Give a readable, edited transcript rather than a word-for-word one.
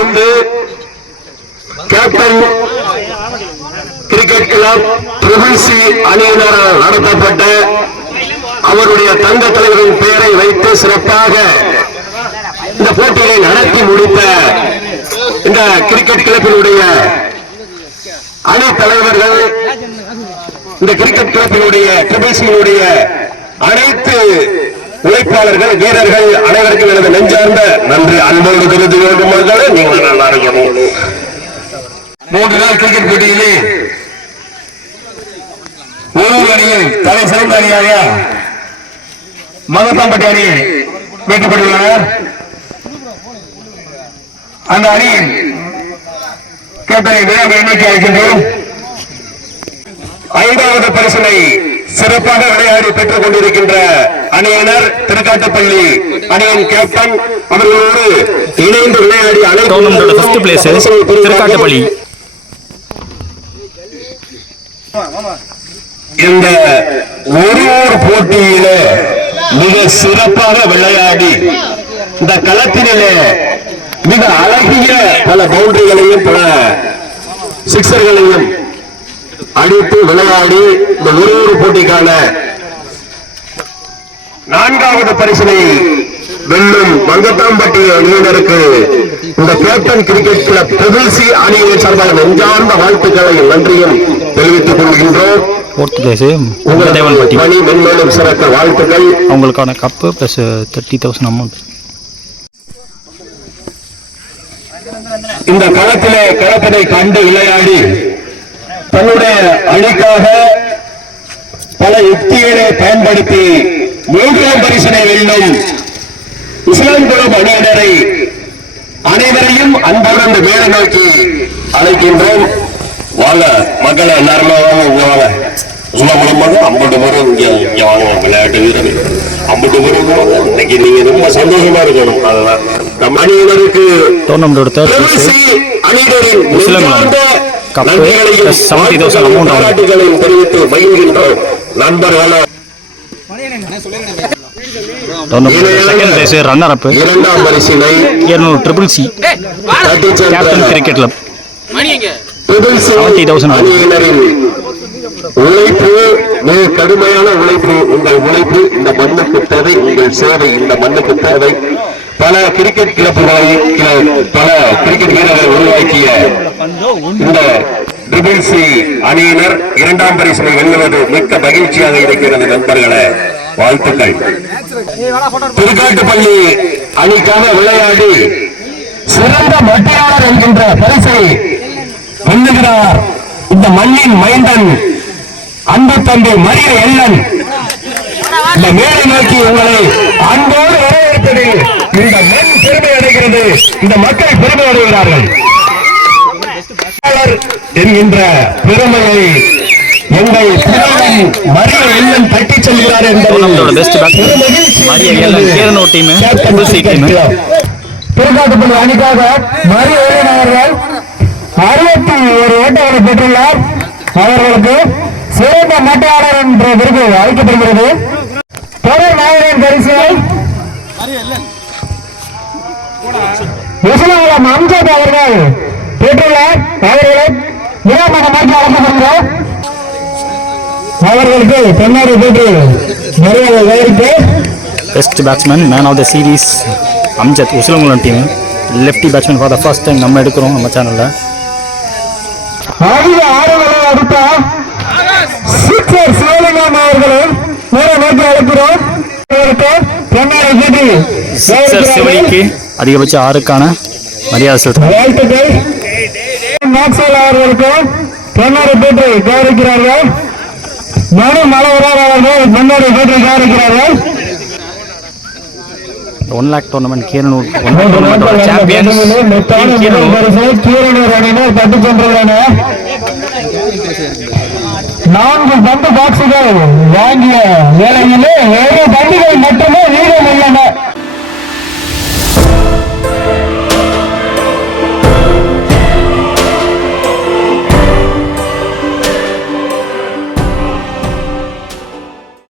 5 captain cricket club triple C அணியினரால் நடத்தப்பட்ட அவருடைய தங்க தலைவரின் பெயரை வைத்து சிறப்பாக இந்த போட்டியை நடத்தி முடித்த இந்த கிரிக்கெட் கிளப்பினுடைய அணி தலைவர்கள், இந்த கிரிக்கெட் கிளப்பினுடைய ட்ரிபிள் சியினுடைய அனைத்து உழைப்பாளர்கள், வீரர்கள் அனைவருக்கும் எனது நெஞ்சார்ந்த நன்றி. அன்போடு கருதி வேண்டும் மக்களை, நீங்கள் நல்லா இருக்கணும். 3 நாள் கிரிக்கெட் போட்டியிலே ஒரு அணியில் தலை சிறந்த அணியாக மகத்தாம்பட்டி அணி வெற்றி பெற்றுள்ளனர். அந்த அணியின் கேப்டனை விழாவை எண்ணிக்கை அழைக்கின்றோம். 5வது பரிசினை சிறப்பாக விளையாடி பெற்றுக் கொண்டிருக்கின்ற அணியினர் திருக்காட்டுப்பள்ளி அணியின் கேப்டன் அவர்களோடு இணைந்து விளையாடி திருக்காட்டுப்பள்ளி இந்த ஒரு போட்டியில மிக சிறப்பாக விளையாடி இந்த களத்திலே மிக அழகிய பல பவுண்டரிகளையும் பல சிக்ஸர்களையும் அடித்து விளையாடி இந்த ஒரு போட்டிக்கான 4வது பரிசினை வெல்லும் மங்கத்தாம்பட்டி அணியினருக்கு இந்த captain cricket club triple C அணியின் சார்பாக நெஞ்சார்ந்த வாழ்த்துக்களை நன்றியும் தெரிவித்துக் கொள்கின்றோம். சிறக்க வாழ்த்துக்கள். அவங்களுக்கான கப்பு பிளஸ் 30,000 அமௌண்ட். இந்த களத்திலே களப்பதை கண்டு விளையாடி தன்னுடைய அணிக்காக பல யுக்திகளை பயன்படுத்தி 3ஆம் பரிசினை வெல்லும் இஸ்லாம்குளம் அணியினரை அனைவரையும் அன்போடு மேல நோக்கி அழைக்கின்றோம். வாங்க மக்களை எல்லாருமே வாங்க, இங்க வாங்க. இஸ்லாம்குளம் 50 பேரும் இங்க வாங்க. விளையாட்டு வீரர்கள் 50 பேரும் வாங்க. இன்னைக்கு நீங்க ரொம்ப சந்தோஷமா இருக்கணும். அதுதான் நம் அணியினருக்கு பாராட்டுகளையும் தெரிவித்து மகிழ்கின்றோம். நண்பர்கள 2ஆம் பரிசினை 200 triple C captain cricket club 70,000 அணியினரின் உழைப்பு, மிக கடுமையான உழைப்பு. உங்கள் உழைப்பு இந்த மண்ணுக்கு தேவை, உங்கள் சேவை இந்த மண்ணுக்கு தேவை. பல கிரிக்கெட் கிளப்புகளை, பல கிரிக்கெட் வீரர்களை உருவாக்கிய இந்த ட்ரிபிள் சி அணியினர் 2ஆம் பரிசினை வெல்லுவது மிக்க மகிழ்ச்சியாக இருக்கிறது. நண்பர்களே, வாழ்த்துக்கள். திருக்காட்டுப்பள்ளி அணிக்காக விளையாடி சிறந்த மட்டையாளர் என்கின்ற பரிசை வெல்லுகிறார் இந்த மண்ணின் மைந்தன் அன்பு தம்பி மரிய எல்லன். இந்த மேடை நோக்கி உங்களை அன்போடு வரவேற்பதில் இந்த மண் பெருமை அடைகிறது, இந்த மக்கள் பெருமை அடைகிறார்கள் என்கின்ற பெருமையை எங்கள் மரிய எல்லன் தட்டி செல்கிறார் என்பது திருக்காட்டுப்பள்ளி அணிக்காக மரிய எல்லன் அவர்கள் 61 ஓட்டங்களை பெற்றுள்ளார். அவர்களுக்கு சிறந்த மட்டையாளர் என்ற விருது அளிக்கப்படுகிறது. தொடர் நாயகன் பரிசினை இஸ்லாமுலம் அம்ஜத் அவர்கள் பெற்றுள்ளார். அவர்களை விழாமணமாக்கி அழைக்கப்படுகிறார். அவர்களுக்கு பொன்னாடை பெற்று மரியாதை வைத்து best batsman, man of the series Amjad, Usilankulam team lefty batsman for the first time நம்ம எடுக்கிறோம் நம்ம சேனல்ல. அதிக ஆறுகளை அடுத்த சிக்ஸர் சிவலிங்கம் அவர்களும் நோக்கி அழைக்கிறோம். சிக்ஸர் சிவலிக்கு அதிகபட்ச 6க்கான மரியாதை செலுத்தும். வாழ்த்துக்கள். அவர்களுக்கும் பொன்னாடை பெற்று கௌரவிக்கிறார்கள். மனு மலவரார் அவர்கள் பொன்னாடை பெற்று கௌரவிக்கிறார்கள். 1 lakh tournament Keeranur champions Keeranur அணியினர் தட்டு சென்றுள்ளனர். 4 பந்து பாக்ஸுகள் வாங்கிய வேளையிலே 7 பந்து